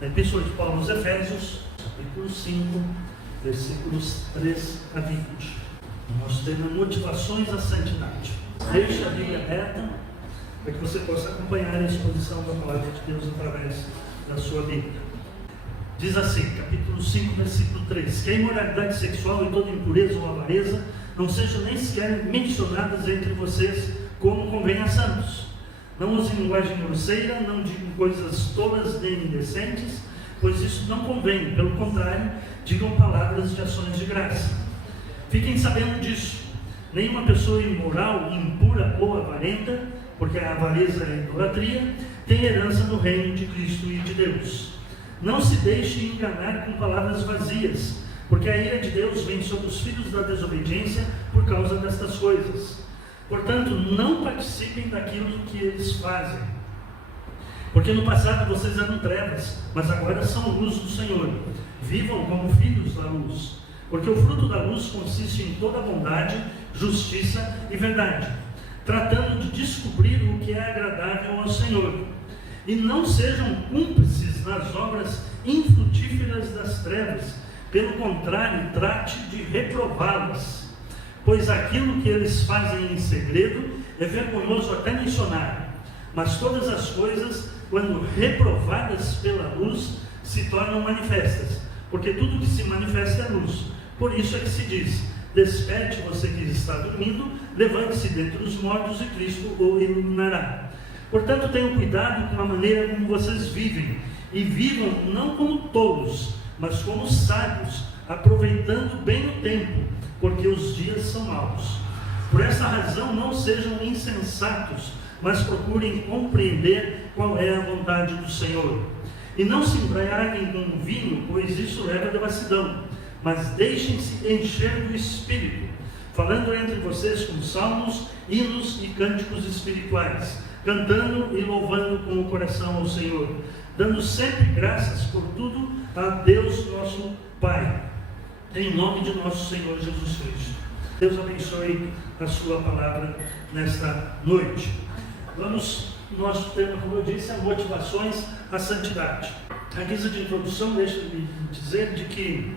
Na Epístola de Paulo aos Efésios, capítulo 5, versículos 3 a 20. Nós temos motivações à santidade. Deixe a Bíblia aberta para que você possa acompanhar a exposição da palavra de Deus através da sua Bíblia. Diz assim, capítulo 5, versículo 3: que a imoralidade sexual e toda impureza ou avareza não sejam nem sequer mencionadas entre vocês, como convém a santos. Não usem linguagem grosseira, não digam coisas tolas nem indecentes, pois isso não convém. Pelo contrário, digam palavras de ações de graça. Fiquem sabendo disso. Nenhuma pessoa imoral, impura ou avarenta, porque a avareza é a idolatria, tem herança no reino de Cristo e de Deus. Não se deixe enganar com palavras vazias, porque a ira de Deus vem sobre os filhos da desobediência por causa destas coisas. Portanto, não participem daquilo que eles fazem, porque no passado vocês eram trevas, mas agora são luz do Senhor. Vivam como filhos da luz, porque o fruto da luz consiste em toda bondade, justiça e verdade, tratando de descobrir o que é agradável ao Senhor. E não sejam cúmplices nas obras infrutíferas das trevas, pelo contrário, trate de reprová-las. Pois aquilo que eles fazem em segredo é vergonhoso até mencionar, mas todas as coisas, quando reprovadas pela luz, se tornam manifestas, porque tudo que se manifesta é luz. Por isso é que se diz: desperte você que está dormindo, levante-se dentre os mortos e Cristo o iluminará. Portanto, tenham cuidado com a maneira como vocês vivem, e vivam não como tolos, mas como sábios, aproveitando bem o tempo, porque os dias são maus. Por essa razão, não sejam insensatos, mas procurem compreender qual é a vontade do Senhor. E não se embriaguem com vinho, pois isso leva à devassidão, mas deixem-se encher do Espírito, falando entre vocês com salmos, hinos e cânticos espirituais, cantando e louvando com o coração ao Senhor, dando sempre graças por tudo a Deus nosso Pai, em nome de nosso Senhor Jesus Cristo. Deus abençoe a sua palavra nesta noite. Vamos, nosso tema, como eu disse, é motivações à santidade. A guisa de introdução, deixa-me dizer de que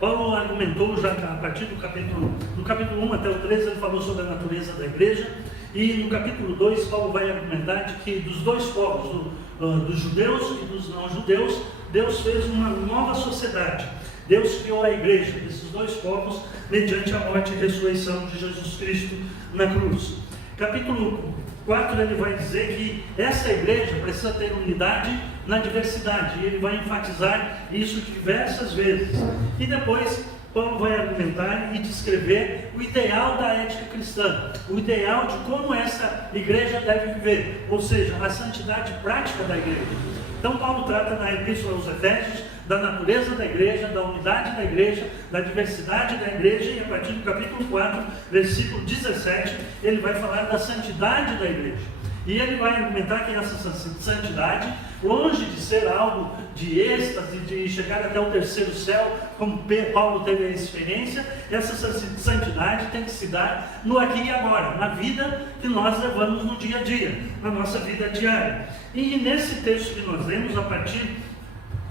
Paulo argumentou já a partir do capítulo 1 até o 13, ele falou sobre a natureza da igreja, e no capítulo 2 Paulo vai argumentar de que dos dois povos, dos judeus e dos não-judeus, Deus fez uma nova sociedade. Deus criou a igreja desses dois povos mediante a morte e ressurreição de Jesus Cristo na cruz. Capítulo 4 ele vai dizer que essa igreja precisa ter unidade na diversidade, e ele vai enfatizar isso diversas vezes. E depois Paulo vai argumentar e descrever o ideal da ética cristã, o ideal de como essa igreja deve viver, ou seja, a santidade prática da igreja. Então Paulo trata na Epístola aos Efésios da natureza da igreja, da unidade da igreja, da diversidade da igreja, e a partir do capítulo 4, versículo 17, ele vai falar da santidade da igreja. E ele vai argumentar que essa santidade, longe de ser algo de êxtase, de chegar até o terceiro céu, como Paulo teve a experiência, essa santidade tem que se dar no aqui e agora, na vida que nós levamos no dia a dia, na nossa vida diária. E nesse texto que nós lemos, a partir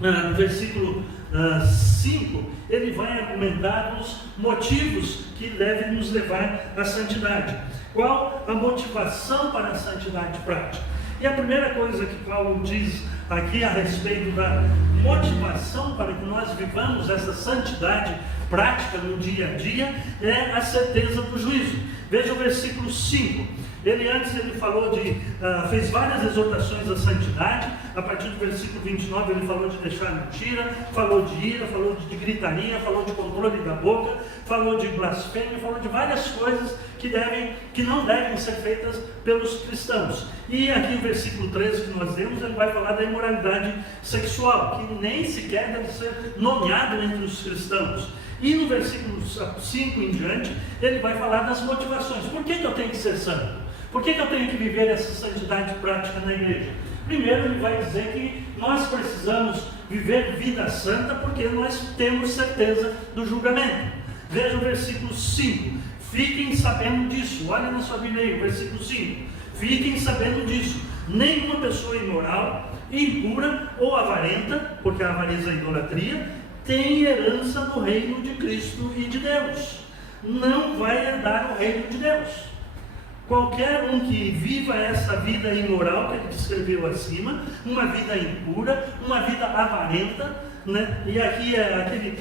no versículo 5, ele vai argumentar os motivos que devem nos levar à santidade. Qual a motivação para a santidade prática? E a primeira coisa que Paulo diz aqui a respeito da motivação para que nós vivamos essa santidade prática no dia a dia é a certeza do juízo. Veja o versículo 5. Ele falou fez várias exortações à santidade. A partir do versículo 29 ele falou de deixar mentira, falou de ira, falou de gritaria, falou de controle da boca, falou de blasfêmia, falou de várias coisas que não devem ser feitas pelos cristãos. E aqui no versículo 13 que nós lemos, ele vai falar da imoralidade sexual, que nem sequer deve ser nomeado entre os cristãos. E no versículo 5 em diante, ele vai falar das motivações. Por que eu tenho que ser santo? Por que eu tenho que viver essa santidade prática na igreja? Primeiro, ele vai dizer que nós precisamos viver vida santa porque nós temos certeza do julgamento. Veja o versículo 5. Fiquem sabendo disso. Olha na sua Bíblia aí, versículo 5. Fiquem sabendo disso. Nenhuma pessoa imoral, impura ou avarenta, porque a avareza é idolatria, tem herança no reino de Cristo e de Deus. Não vai herdar o reino de Deus. Qualquer um que viva essa vida imoral que ele descreveu acima, uma vida impura, uma vida avarenta, né? E aqui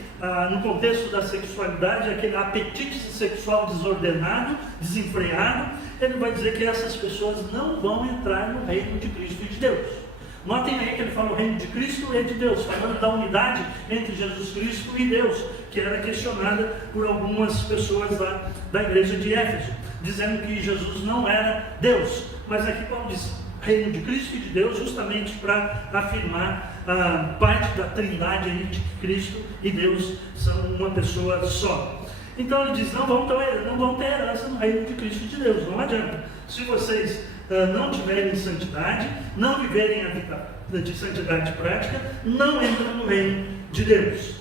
no contexto da sexualidade, aquele apetite sexual desordenado, desenfreado, ele vai dizer que essas pessoas não vão entrar no reino de Cristo e de Deus. Notem aí que ele fala o reino de Cristo e de Deus, falando da unidade entre Jesus Cristo e Deus, que era questionada por algumas pessoas lá da igreja de Éfeso, dizendo que Jesus não era Deus. Mas aqui Paulo diz reino de Cristo e de Deus, justamente para afirmar a parte da trindade aí de que Cristo e Deus são uma pessoa só. Então ele diz, não vão ter herança no reino de Cristo e de Deus, não adianta. Se vocês não tiverem santidade, não viverem a vida de santidade prática, não entram no reino de Deus.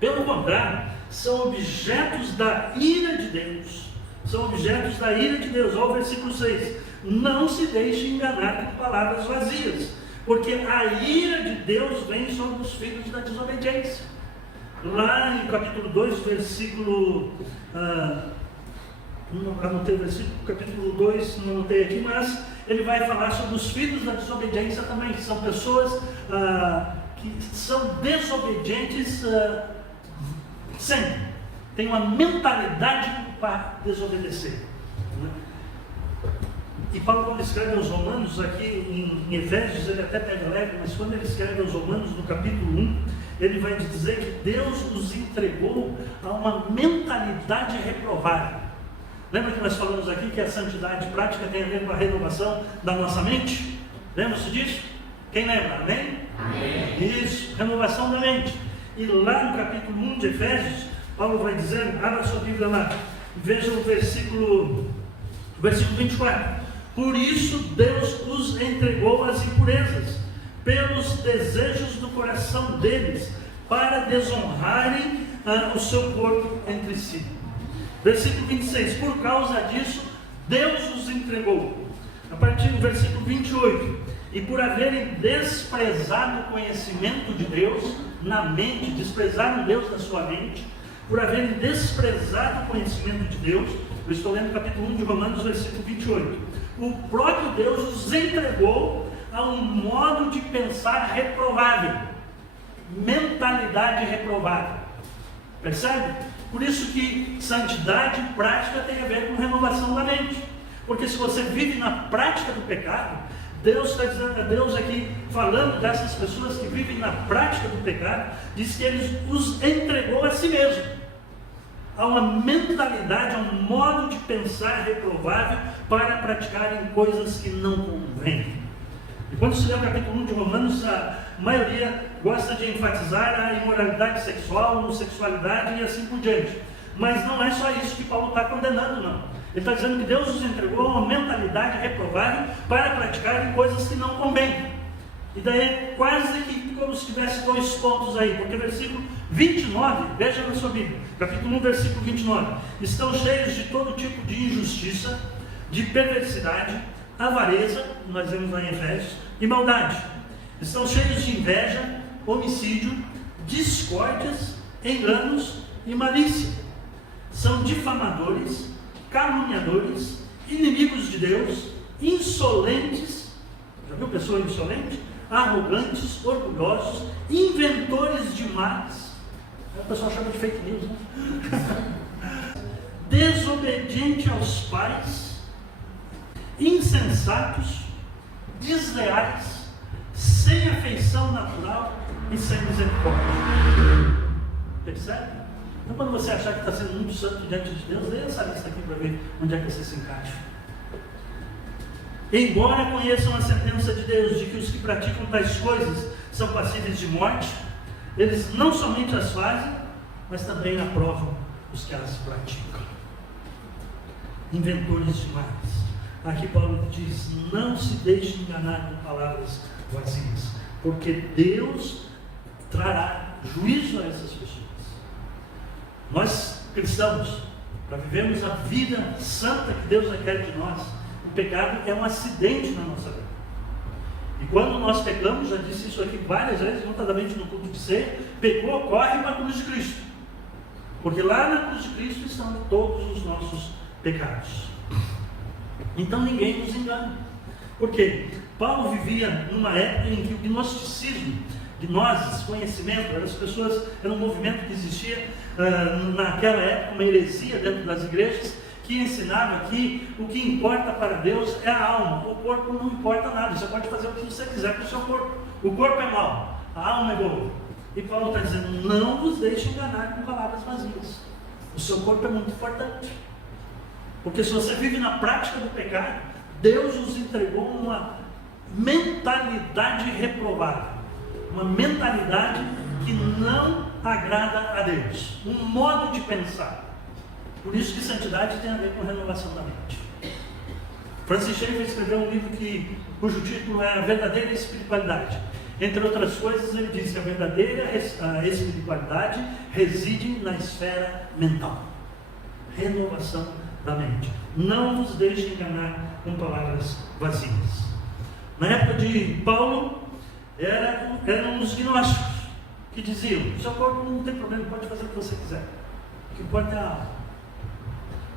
Pelo contrário, são objetos da ira de Deus. São objetos da ira de Deus. Olha o versículo 6. Não se deixe enganar com palavras vazias, porque a ira de Deus vem sobre os filhos da desobediência. Lá em capítulo 2, versículo... não anotei o versículo, capítulo 2, não anotei aqui, mas ele vai falar sobre os filhos da desobediência também, que são pessoas que são desobedientes sempre, tem uma mentalidade para desobedecer. Né? E Paulo, quando escreve aos Romanos, aqui em Efésios, ele até pega leve, mas quando ele escreve aos Romanos, no capítulo 1, ele vai dizer que Deus os entregou a uma mentalidade reprovável. Lembra que nós falamos aqui que a santidade prática tem a ver com a renovação da nossa mente? Lembra-se disso? Quem lembra? Amém? Amém? Isso, renovação da mente. E lá no capítulo 1 de Efésios, Paulo vai dizer, abra sua Bíblia lá, veja o versículo 24. Por isso Deus os entregou às impurezas, pelos desejos do coração deles, para desonrarem o seu corpo entre si. Versículo 26, por causa disso, Deus os entregou. A partir do versículo 28, e por haverem desprezado o conhecimento de Deus na mente, desprezaram Deus na sua mente, por haverem desprezado o conhecimento de Deus, eu estou lendo o capítulo 1 de Romanos, versículo 28, o próprio Deus os entregou a um modo de pensar reprovável, mentalidade reprovável. Percebe? Por isso que santidade prática tem a ver com renovação da mente. Porque se você vive na prática do pecado, Deus está dizendo, Deus aqui falando dessas pessoas que vivem na prática do pecado, diz que Ele os entregou a si mesmo, a uma mentalidade, a um modo de pensar reprovável para praticarem coisas que não convêm. E quando se lê o capítulo 1 de Romanos, a maioria gosta de enfatizar a imoralidade sexual, a homossexualidade e assim por diante. Mas não é só isso que Paulo está condenando, não. Ele está dizendo que Deus os entregou a uma mentalidade reprovável para praticarem coisas que não convêm. E daí quase que como se tivesse dois pontos aí, porque versículo 29, veja na sua Bíblia, capítulo 1, versículo 29, estão cheios de todo tipo de injustiça, de perversidade, avareza, nós vemos lá em Efésios, e maldade. Estão cheios de inveja, homicídio, discórdias, enganos e malícia. São difamadores, caluniadores, inimigos de Deus, insolentes, já viu pessoa insolente? Arrogantes, orgulhosos, inventores de males. A pessoa chama de fake news, né? Desobediente aos pais, insensatos, desleais, sem afeição natural e sem misericórdia. Percebe? Então, quando você achar que está sendo muito santo diante de Deus, leia essa lista aqui para ver onde é que você se encaixa. Embora conheçam a sentença de Deus de que os que praticam tais coisas são passíveis de morte, eles não somente as fazem, mas também aprovam os que as praticam. Inventores de males. Aqui Paulo diz, não se deixe enganar com palavras vazias, porque Deus trará juízo a essas pessoas. Nós, cristãos, para vivermos a vida santa que Deus requer de nós, o pecado é um acidente na nossa vida. E quando nós pecamos, já disse isso aqui várias vezes, notadamente no culto de ceia, pecou, corre para a cruz de Cristo. Porque lá na cruz de Cristo estão todos os nossos pecados. Então ninguém nos engana. Por quê? Paulo vivia numa época em que o gnosticismo, gnoses, conhecimento, era um movimento que existia naquela época, uma heresia dentro das igrejas, que ensinava que o que importa para Deus é a alma, o corpo não importa nada, você pode fazer o que você quiser com o seu corpo, o corpo é mau, a alma é boa. E Paulo está dizendo, não vos deixe enganar com palavras vazias, o seu corpo é muito importante, porque se você vive na prática do pecado, Deus nos entregou uma mentalidade reprovável, uma mentalidade que não agrada a Deus, um modo de pensar. Por isso que santidade tem a ver com renovação da mente. Francis Schaeffer escreveu um livro cujo título é A Verdadeira Espiritualidade. Entre outras coisas, ele diz que a verdadeira espiritualidade reside na esfera mental. Renovação da mente. Não nos deixe enganar com palavras vazias. Na época de Paulo, eram os gnósticos que diziam, seu corpo não tem problema, pode fazer o que você quiser. O que importa é a alma.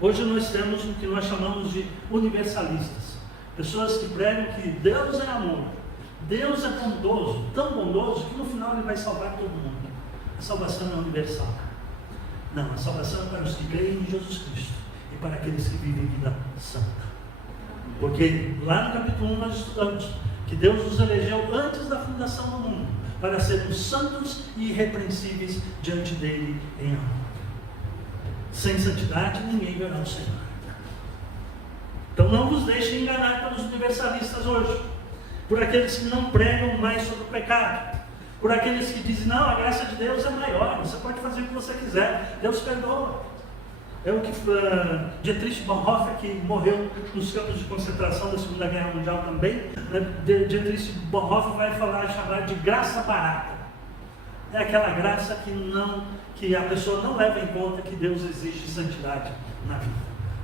Hoje nós temos o que nós chamamos de universalistas. Pessoas que pregam que Deus é amor. Deus é bondoso, tão bondoso que no final Ele vai salvar todo mundo. A salvação é universal. Não, a salvação é para os que creem em Jesus Cristo e para aqueles que vivem vida santa. Porque lá no capítulo 1 nós estudamos que Deus nos elegeu antes da fundação do mundo para sermos santos e irrepreensíveis diante dEle em amor. Sem santidade ninguém verá o Senhor. Então não vos deixem enganar pelos universalistas hoje, por aqueles que não pregam mais sobre o pecado, por aqueles que dizem, não, a graça de Deus é maior, você pode fazer o que você quiser, Deus perdoa. É o que Dietrich Bonhoeffer, que morreu nos campos de concentração da Segunda Guerra Mundial também, Dietrich Bonhoeffer vai chamar de graça barata. É aquela graça que a pessoa não leva em conta que Deus exige santidade na vida.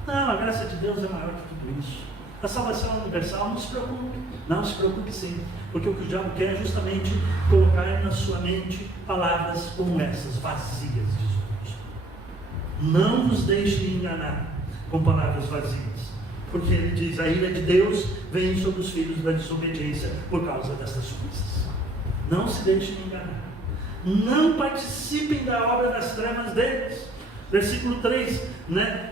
Não, a graça de Deus é maior que tudo isso. A salvação é universal, não se preocupe. Não se preocupe sim, porque o que o diabo quer é justamente colocar na sua mente palavras como essas, vazias, diz Jesus. Não nos deixe enganar com palavras vazias, porque ele diz, a ira de Deus vem sobre os filhos da desobediência por causa destas coisas. Não se deixem enganar. Não participem da obra das trevas deles. Versículo 3,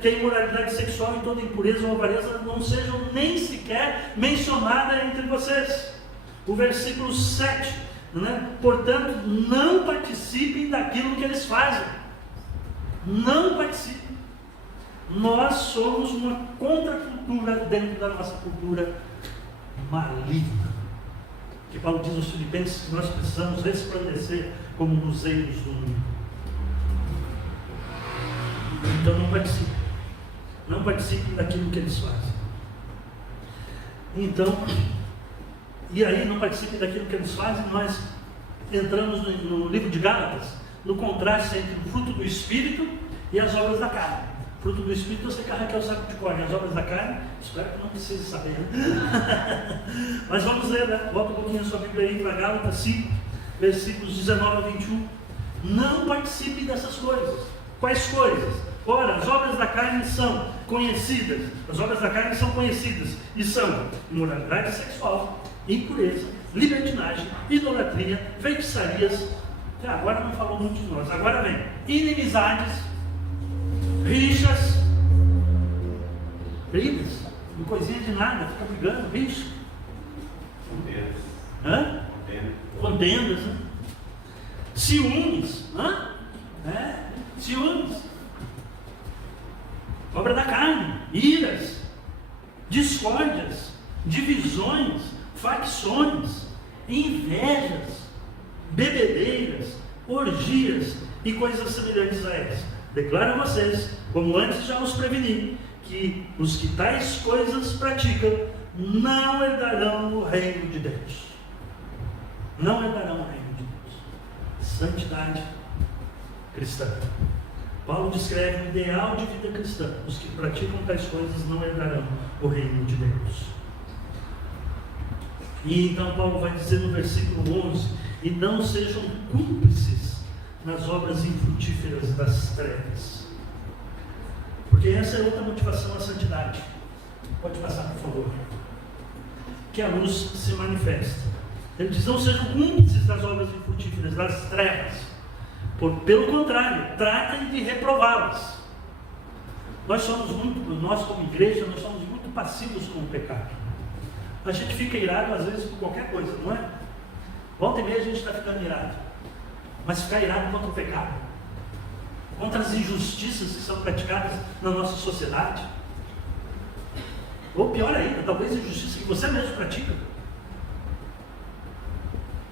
que a imoralidade sexual e toda impureza ou avareza não sejam nem sequer mencionadas entre vocês. O versículo 7, portanto, não participem daquilo que eles fazem. Não participem. Nós somos uma contracultura dentro da nossa cultura maligna. Que Paulo diz aos Filipenses que nós precisamos resplandecer como luzeiros do mundo. Então não participem. Não participem daquilo que eles fazem. Então, e aí não participem daquilo que eles fazem, nós entramos no livro de Gálatas, no contraste entre o fruto do Espírito e as obras da carne. O fruto do Espírito você carrega o saco de cor, as obras da carne, espero que não precise saber. Mas vamos ler, Volta um pouquinho a sua Bíblia aí para Gálatas 5, versículos 19 a 21. Não participe dessas coisas. Quais coisas? Ora, as obras da carne são conhecidas. As obras da carne são conhecidas e são imoralidade sexual, impureza, libertinagem, idolatria, feitiçarias. Agora não falou muito de nós. Agora vem inimizades, rixas, brigas, uma coisinha de nada, fica brigando, rixa. Contendas, ciúmes, ciúmes, obra da carne, iras, discórdias, divisões, facções, invejas, bebedeiras, orgias e coisas semelhantes a essas. Declaro a vocês, como antes já os preveni, que os que tais coisas praticam não herdarão o reino de Deus. Não herdarão o reino de Deus. Santidade cristã. Paulo descreve o ideal de vida cristã. Os que praticam tais coisas não herdarão o reino de Deus. E então Paulo vai dizer no versículo 11: e não sejam cúmplices nas obras infrutíferas das trevas. Porque essa é outra motivação à santidade. Pode passar, por favor. Que a luz se manifesta. Ele diz: não sejam cúmplices das obras infrutíferas das trevas. Pelo contrário, tratem de reprová-las. Nós como igreja, nós somos muito passivos com o pecado. A gente fica irado às vezes por qualquer coisa, não é? Volta e meia a gente está ficando irado. Mas ficar irado contra o pecado, contra as injustiças que são praticadas na nossa sociedade, ou pior ainda, talvez injustiça que você mesmo pratica.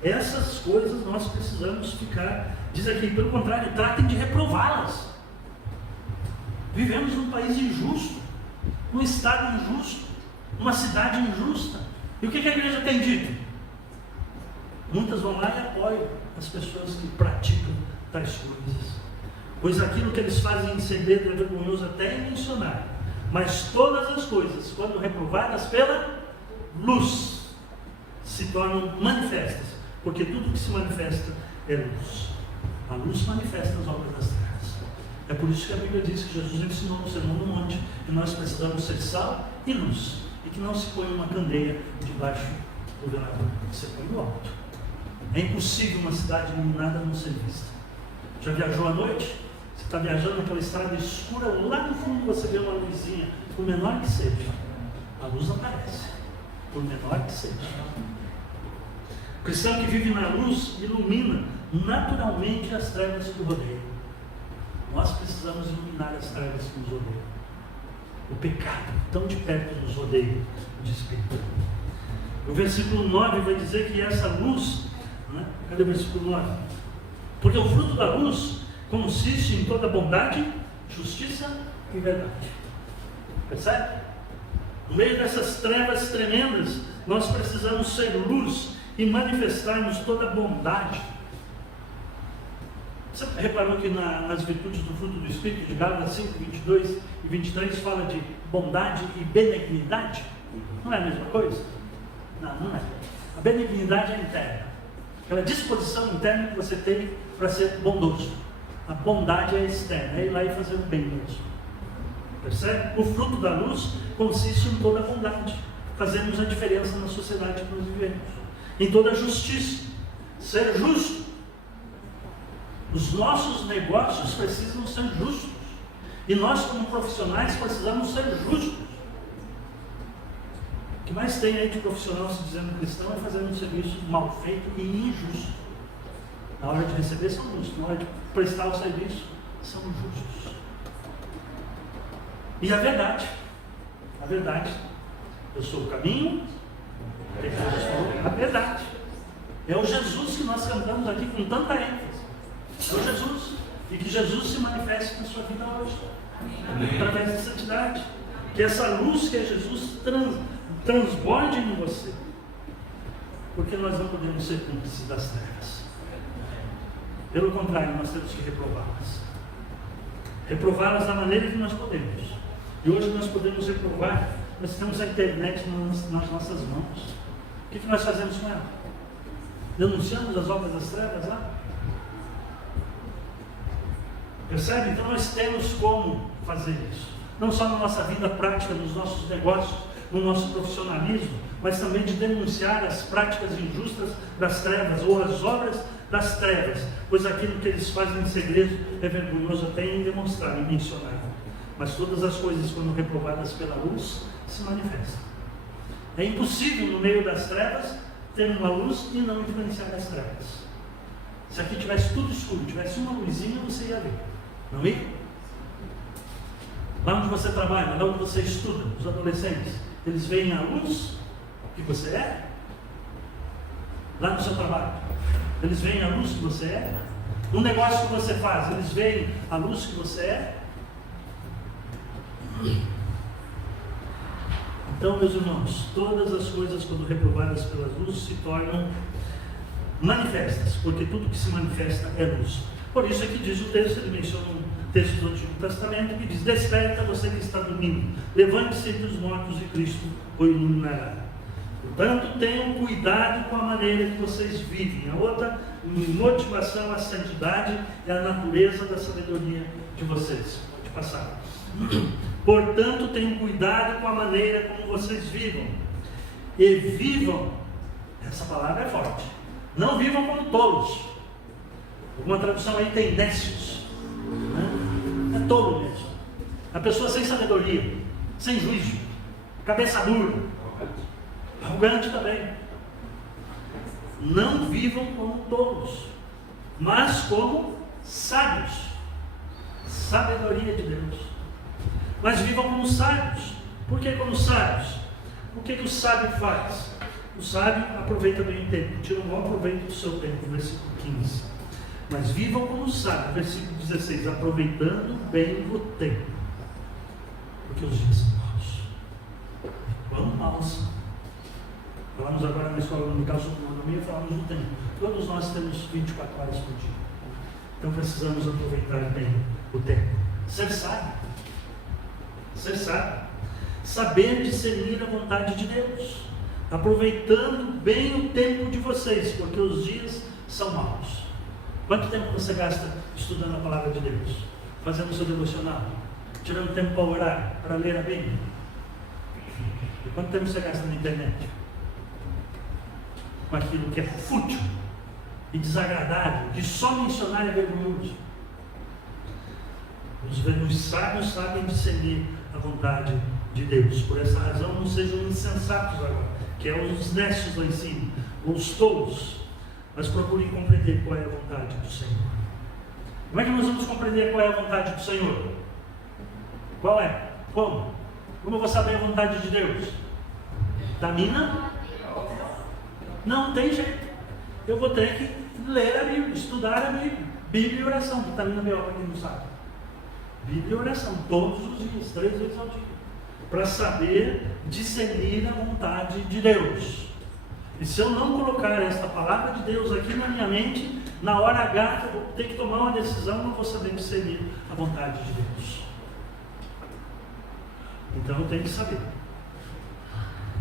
Essas coisas nós precisamos ficar, diz aqui, pelo contrário, tratem de reprová-las. Vivemos num país injusto, num estado injusto, numa cidade injusta. E o que a igreja tem dito? Muitas vão lá e apoiam as pessoas que praticam tais coisas. Pois aquilo que eles fazem em segredo é vergonhoso até mencionar. Mas todas as coisas, quando reprovadas pela luz, se tornam manifestas. Porque tudo que se manifesta é luz. A luz manifesta as obras das trevas. É por isso que a Bíblia diz que Jesus ensinou no Sermão do Monte que nós precisamos ser sal e luz. E que não se põe uma candeia debaixo do velador, que se põe no alto. É impossível uma cidade iluminada não ser vista. Já viajou à noite? Você está viajando naquela estrada escura, lá no fundo você vê uma luzinha, por menor que seja. A luz aparece, por menor que seja. O cristão que vive na luz ilumina naturalmente as trevas que o rodeiam. Nós precisamos iluminar as trevas que nos rodeiam. O pecado tão de perto nos rodeia, o espírito. O versículo 9 vai dizer que essa luz, né? Cadê o versículo 9? Porque o fruto da luz consiste em toda bondade, justiça e verdade. Percebe? No meio dessas trevas tremendas, nós precisamos ser luz e manifestarmos toda bondade. Você reparou que nas virtudes do fruto do Espírito, de Gálatas 5, 22 e 23, fala de bondade e benignidade? Não é a mesma coisa? Não é. A benignidade é interna. Aquela disposição interna que você tem para ser bondoso. A bondade é externa, é ir lá e fazer o bem mesmo. Percebe? O fruto da luz consiste em toda a bondade. Fazemos a diferença na sociedade que nós vivemos. Em toda a justiça. Ser justo. Os nossos negócios precisam ser justos. E nós, como profissionais, precisamos ser justos. O que mais tem aí de profissional se dizendo cristão é fazer um serviço mal feito e injusto. Na hora de receber, são justos. Na hora de prestar o serviço, são justos. E a verdade, eu sou o caminho, eu sou a verdade. É o Jesus que nós cantamos aqui com tanta ênfase. É o Jesus. E que Jesus se manifeste na sua vida hoje. Através da santidade. Que essa luz que é Jesus transborde em você. Porque nós não podemos ser cúmplices das trevas. Pelo contrário, nós temos que reprová-las. Reprová-las da maneira que nós podemos. E hoje nós podemos reprovar. Nós temos a internet nas nossas mãos. O que nós fazemos com ela? Denunciamos as obras das trevas lá? Percebe? Então nós temos como fazer isso. Não só na nossa vida prática, nos nossos negócios, no nosso profissionalismo, mas também de denunciar as práticas injustas das trevas, ou as obras das trevas, pois aquilo que eles fazem em segredo é vergonhoso até em demonstrar, em mencionar. Mas todas as coisas, quando reprovadas pela luz, se manifestam. É impossível, no meio das trevas, ter uma luz e não influenciar as trevas. Se aqui tivesse tudo escuro, tivesse uma luzinha, você ia ver. Não ia? Lá onde você trabalha, lá onde você estuda, os adolescentes, eles veem a luz que você é? Lá no seu trabalho, eles veem a luz que você é? No negócio que você faz, eles veem a luz que você é? Então, meus irmãos, todas as coisas, quando reprovadas pela luz, se tornam manifestas, porque tudo que se manifesta é luz. Por isso é que diz o texto, ele menciona um texto do Antigo Testamento que diz: desperta você que está dormindo, levante-se entre os mortos e Cristo o iluminará. Portanto, tenham cuidado com a maneira que vocês vivem. A outra motivação à santidade é a natureza da sabedoria de vocês. Pode passar. Portanto, tenham cuidado com a maneira como vocês vivam. E vivam, essa palavra é forte, não vivam como tolos. Alguma tradução aí tem nécios, né? É tolo mesmo. A pessoa sem sabedoria, sem juízo, cabeça dura, arrogante também. Não vivam como tolos, mas como sábios. Sabedoria de Deus. Mas vivam como sábios. Por que como sábios? O que o sábio faz? O sábio aproveita bem o tempo, tira um bom proveito do seu tempo, versículo 15. Mas vivam como sábios, versículo 16, aproveitando bem o tempo, porque os dias são maus. Quão maus são? Falamos agora na escola dominical sobre economia, falamos do tempo. Todos nós temos 24 horas por dia. Então precisamos aproveitar bem o tempo. Ser sábio. Ser sábio. Saber discernir a vontade de Deus. Aproveitando bem o tempo de vocês, porque os dias são maus. Quanto tempo você gasta estudando a palavra de Deus? Fazendo o seu devocional? Tirando tempo para orar, para ler a Bíblia? E quanto tempo você gasta na internet? Com aquilo que é fútil e desagradável, que só mencionar é vergonhoso. Os sábios sabem discernir a vontade de Deus. Por essa razão, não sejam insensatos agora, que é os nécios lá em cima, ou os tolos, mas procurem compreender qual é a vontade do Senhor. Como é que nós vamos compreender qual é a vontade do Senhor? Qual é? Como? Como eu vou saber a vontade de Deus? Da mina? Não tem jeito. Eu vou ter que ler a Bíblia, estudar a Bíblia. Bíblia e oração, vitamina B.O. para quem não sabe. Bíblia e oração, todos os dias, 3 vezes ao dia. Para saber discernir a vontade de Deus. E se eu não colocar esta palavra de Deus aqui na minha mente, na hora H eu vou ter que tomar uma decisão, não vou saber discernir a vontade de Deus. Então eu tenho que saber.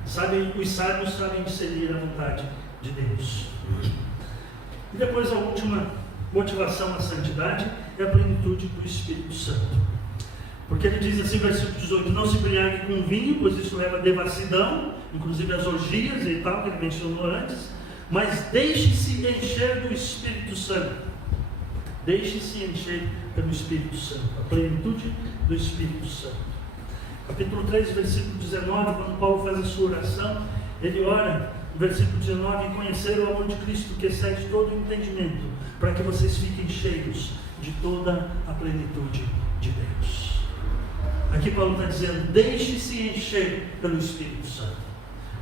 Os sábios sabem discernir a vontade de Deus. E depois a última motivação à santidade é a plenitude do Espírito Santo. Porque ele diz assim, versículo 18, não se embriague com vinho, pois isso leva a devassidão, inclusive as orgias e tal, que ele mencionou antes, mas deixe-se encher do Espírito Santo. Deixe-se encher pelo Espírito Santo, a plenitude do Espírito Santo. Capítulo 3, versículo 19, quando Paulo faz a sua oração, ele ora, no versículo 19, conhecer o amor de Cristo que excede todo o entendimento, para que vocês fiquem cheios de toda a plenitude de Deus. Aqui Paulo está dizendo, deixe-se encher pelo Espírito Santo.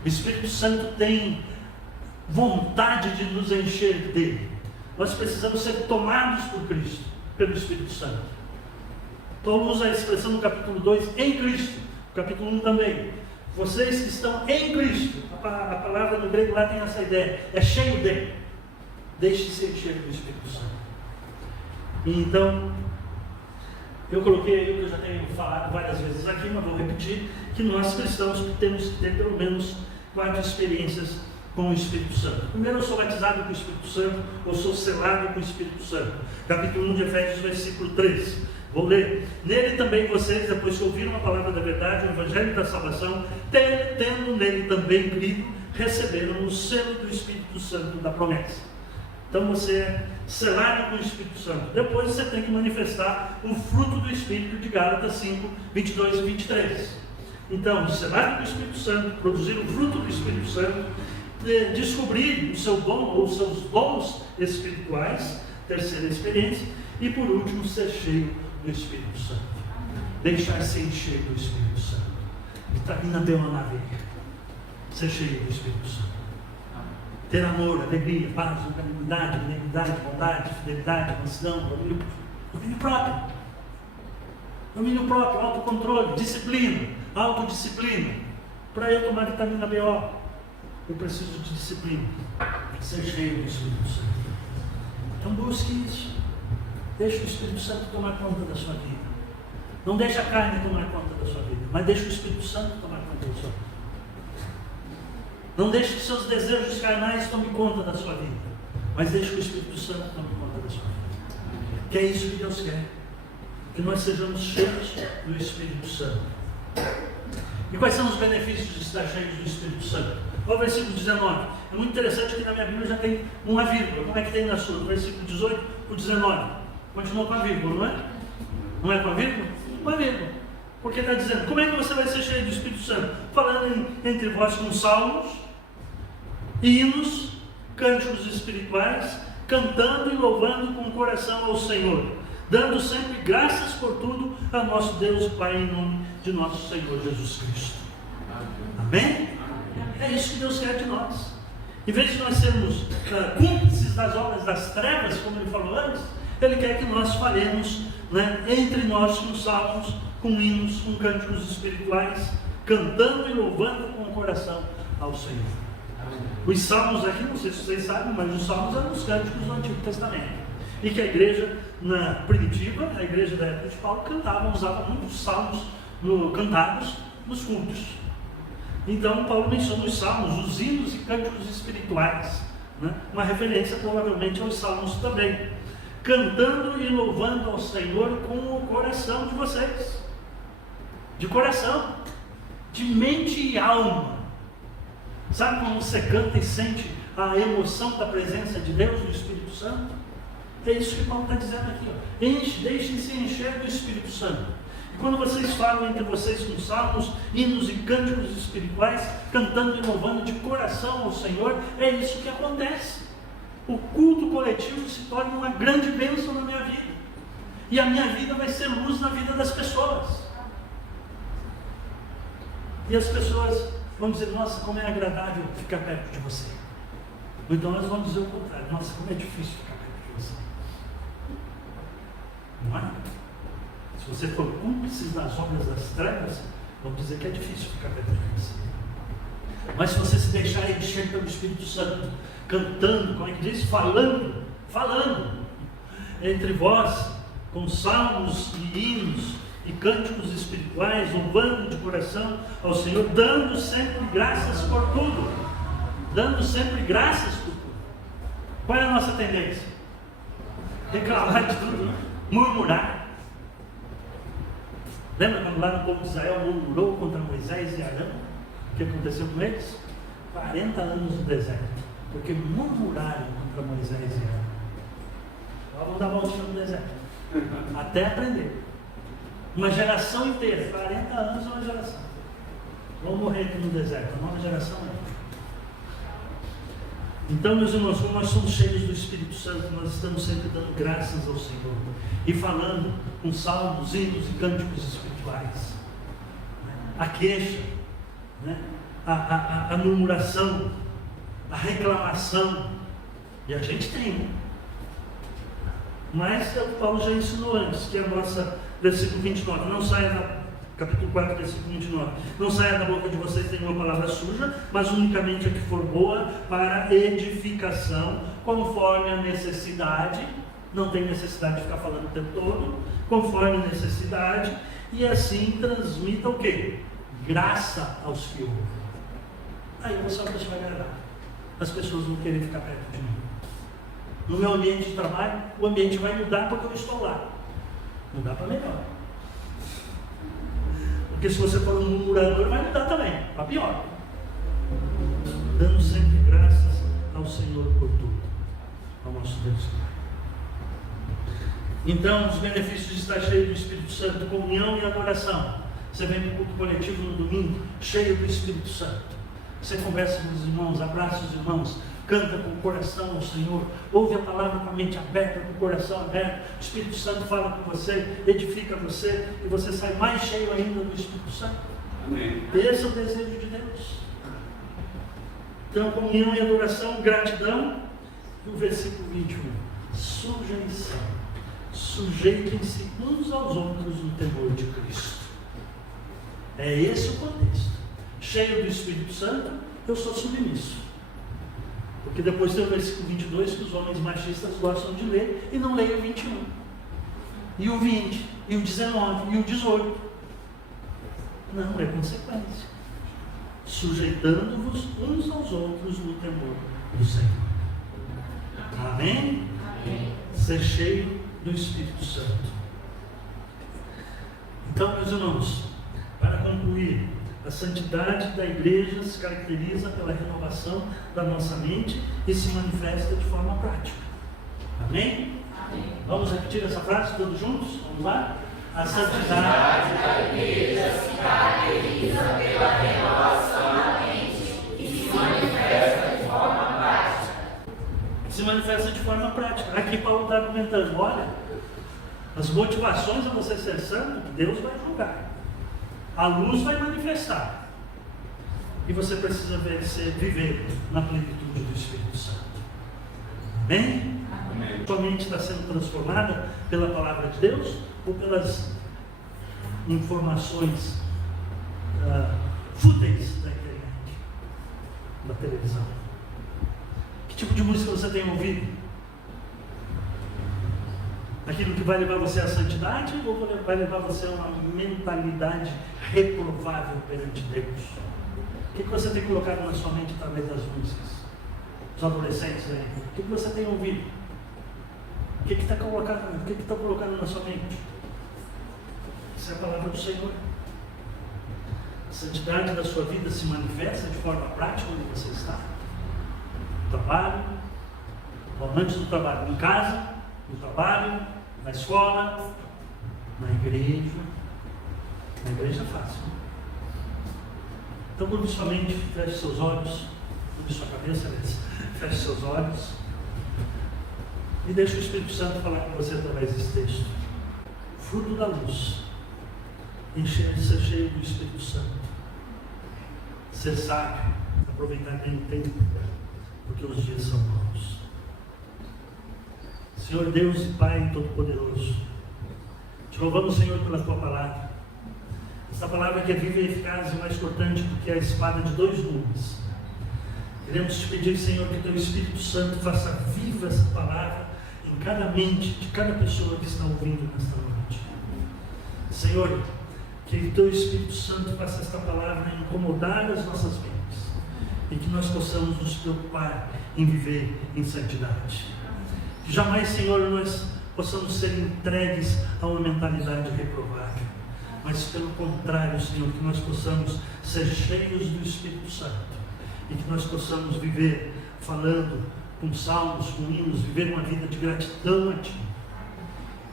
O Espírito Santo tem vontade de nos encher dele. Nós precisamos ser tomados por Cristo, pelo Espírito Santo. Paulo usa a expressão no capítulo 2, em Cristo, no capítulo 1 também. Vocês que estão em Cristo, a palavra no grego lá tem essa ideia, é cheio de. Deixe-se encher do Espírito Santo. E então, eu coloquei aí o que eu já tenho falado várias vezes aqui, mas vou repetir, que nós cristãos temos que ter pelo menos 4 experiências com o Espírito Santo. Primeiro, eu sou batizado com o Espírito Santo, ou sou selado com o Espírito Santo. Capítulo 1 de Efésios, versículo 3. Vou ler. Nele também vocês, depois que ouviram a palavra da verdade, o Evangelho da salvação, tendo nele também crido, receberam o selo do Espírito Santo da promessa. Então você é selado com o Espírito Santo. Depois você tem que manifestar o fruto do Espírito de Gálatas 5, 22 e 23. Então, selado com o Espírito Santo, produzir o fruto do Espírito Santo, descobrir o seu dom ou os seus dons espirituais, terceira experiência, e por último, ser cheio do Espírito Santo. Deixar-se encher do Espírito Santo. Vitamina B na veia. Ser cheio do Espírito Santo. Ter amor, alegria, paz, longanimidade, benignidade, bondade, fidelidade, mansidão, domínio próprio. Domínio próprio, autocontrole, disciplina, autodisciplina. Para eu tomar vitamina BO, eu preciso de disciplina. Ser cheio do Espírito Santo. Então busque isso. Deixe o Espírito Santo tomar conta da sua vida. Não deixe a carne tomar conta da sua vida, mas deixe o Espírito Santo tomar conta da sua vida. Não deixe que seus desejos carnais tomem conta da sua vida, mas deixe que o Espírito Santo tome conta da sua vida. Que é isso que Deus quer, que nós sejamos cheios do Espírito Santo. E quais são os benefícios de estar cheios do Espírito Santo? Olha o versículo 19. É muito interessante que na minha Bíblia já tem uma vírgula. Como é que tem na sua? No versículo 18 para o 19. Continua com a vírgula, não é? Não é com a vírgula? Com a vírgula. Porque está dizendo, como é que você vai ser cheio do Espírito Santo? Falando entre vós com salmos, hinos, cânticos espirituais, cantando e louvando com o coração ao Senhor, dando sempre graças por tudo a nosso Deus Pai, em nome de nosso Senhor Jesus Cristo. Amém? É isso que Deus quer de nós. Em vez de nós sermos cúmplices das obras das trevas, como ele falou antes, ele quer que nós falemos, né, entre nós com salmos, com hinos, com cânticos espirituais, cantando e louvando com o coração ao Senhor. Os salmos aqui, não sei se vocês sabem, mas os salmos eram os cânticos do Antigo Testamento. E que a igreja primitiva, a igreja da época de Paulo, usava muitos salmos cantados nos cultos. Então Paulo menciona os salmos, os hinos e cânticos espirituais, né? Uma referência provavelmente aos salmos também. Cantando e louvando ao Senhor com o coração de vocês. De coração, de mente e alma. Sabe quando você canta e sente a emoção da presença de Deus, do Espírito Santo? É isso que Paulo está dizendo aqui. Deixem-se encher do Espírito Santo. E quando vocês falam entre vocês com salmos, hinos e cânticos espirituais, cantando e louvando de coração ao Senhor, é isso que acontece. O culto coletivo se torna uma grande bênção na minha vida. E a minha vida vai ser luz na vida das pessoas. E as pessoas vão dizer, nossa, como é agradável ficar perto de você. Ou então elas vão dizer o contrário, nossa, como é difícil ficar perto de você. Não é? Se você for cúmplice das obras das trevas, vão dizer que é difícil ficar perto de você. Mas se você se deixar encher pelo Espírito Santo, cantando, como é que diz? Falando entre vós, com salmos e hinos e cânticos espirituais, louvando de coração ao Senhor, dando sempre graças por tudo. Dando sempre graças por tudo. Qual é a nossa tendência? Reclamar de tudo, né? Murmurar. Lembra quando lá no povo de Israel murmurou contra Moisés e Arão? O que aconteceu com eles? 40 anos no deserto. Porque murmuraram contra Moisés e Arão. Agora vamos dar uma volta no deserto. Até aprender. Uma geração inteira. 40 anos é uma geração. Vão morrer aqui no deserto. A nova geração é. Então, meus irmãos, como nós somos cheios do Espírito Santo, nós estamos sempre dando graças ao Senhor e falando com salmos, hinos e cânticos espirituais. A queixa, né? a murmuração, a reclamação, e a gente tem, né? Mas o Paulo já ensinou antes, que é a nossa, versículo 29, não saia da capítulo 4, versículo 29. Não saia da boca de vocês nenhuma palavra suja, mas unicamente a que for boa para edificação, conforme a necessidade. Não tem necessidade de ficar falando o tempo todo, conforme a necessidade, e assim transmita o quê? Graça aos que ouvem. Aí você é uma pessoa agradável. As pessoas vão querer ficar perto de mim. No meu ambiente de trabalho, o ambiente vai mudar porque eu estou lá. Mudar para melhor. Porque se você for um murmurador, vai mudar também, para pior. Dando sempre graças ao Senhor por tudo, ao nosso Deus. Então, os benefícios de estar cheio do Espírito Santo, comunhão e adoração. Você vem para o culto coletivo no domingo, cheio do Espírito Santo. Você conversa com os irmãos, abraça os irmãos, canta com o coração ao Senhor, ouve a palavra com a mente aberta, com o coração aberto. O Espírito Santo fala com você, edifica você, e você sai mais cheio ainda do Espírito Santo. Amém. Esse é o desejo de Deus. Então, comunhão e adoração, gratidão. E o versículo 21, sujeição. Sujeitem-se uns aos outros no temor de Cristo. É esse o contexto. Cheio do Espírito Santo, eu sou submisso. Porque depois tem o versículo 22 que os homens machistas gostam de ler e não leem o 21. E o 20, e o 19, e o 18. Não, é consequência. sujeitando-vos uns aos outros no temor do Senhor. Amém? Ser cheio do Espírito Santo. Então, meus irmãos, para concluir, a santidade da igreja se caracteriza pela renovação da nossa mente e se manifesta de forma prática. Amém? Amém. Vamos repetir essa frase todos juntos? Vamos lá? A santidade da igreja se caracteriza pela renovação da mente e se manifesta de forma prática. Se manifesta de forma prática. Aqui Paulo está argumentando, olha, as motivações a você ser santo, Deus vai julgar. A luz vai manifestar. E você precisa viver na plenitude do Espírito Santo. Amém? Amém. Sua mente está sendo transformada pela palavra de Deus ou pelas informações fúteis da internet, da televisão? Que tipo de música você tem ouvido? Aquilo que vai levar você à santidade ou vai levar você a uma mentalidade reprovável perante Deus? O que você tem colocado na sua mente através das músicas? Os adolescentes aí, o que você tem ouvido? O que está colocando na sua mente? Isso é a palavra do Senhor. A santidade da sua vida se manifesta de forma prática onde você está. No trabalho, antes do trabalho, em casa, no trabalho, na escola, na igreja. Na igreja é fácil. Então, curve sua mente, feche seus olhos, curve sua cabeça, feche seus olhos e deixe o Espírito Santo falar com você através desse texto. Fruto da luz, ser cheio do Espírito Santo, ser sábio, aproveitar bem o tempo, porque os dias são maus. Senhor Deus e Pai Todo-Poderoso, te louvamos, Senhor, pela Tua palavra. Essa palavra que é viva e eficaz e mais cortante do que a espada de 2 gumes. Queremos te pedir, Senhor, que Teu Espírito Santo faça viva essa palavra em cada mente de cada pessoa que está ouvindo nesta noite. Senhor, que Teu Espírito Santo faça esta palavra incomodar as nossas mentes e que nós possamos nos preocupar em viver em santidade. Que jamais, Senhor, nós possamos ser entregues a uma mentalidade reprovável, mas pelo contrário, Senhor, que nós possamos ser cheios do Espírito Santo e que nós possamos viver falando com salmos, com hinos, viver uma vida de gratidão a Ti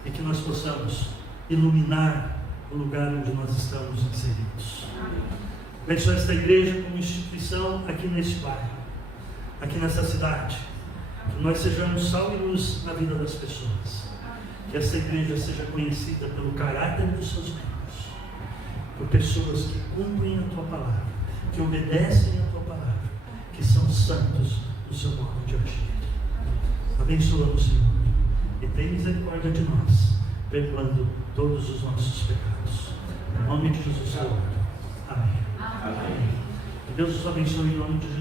e que nós possamos iluminar o lugar onde nós estamos inseridos. Abençoe esta igreja como instituição aqui neste bairro, aqui nessa cidade, que nós sejamos sal e luz na vida das pessoas, que esta igreja seja conhecida pelo caráter dos seus membros, por pessoas que cumprem a Tua palavra, que obedecem a Tua palavra, que são santos no seu modo de agir. Abençoa-nos, Senhor, e tem misericórdia de nós, perdoando todos os nossos pecados. Em nome de Jesus, Senhor. Amém. Amém. Que Deus os abençoe em nome de Jesus.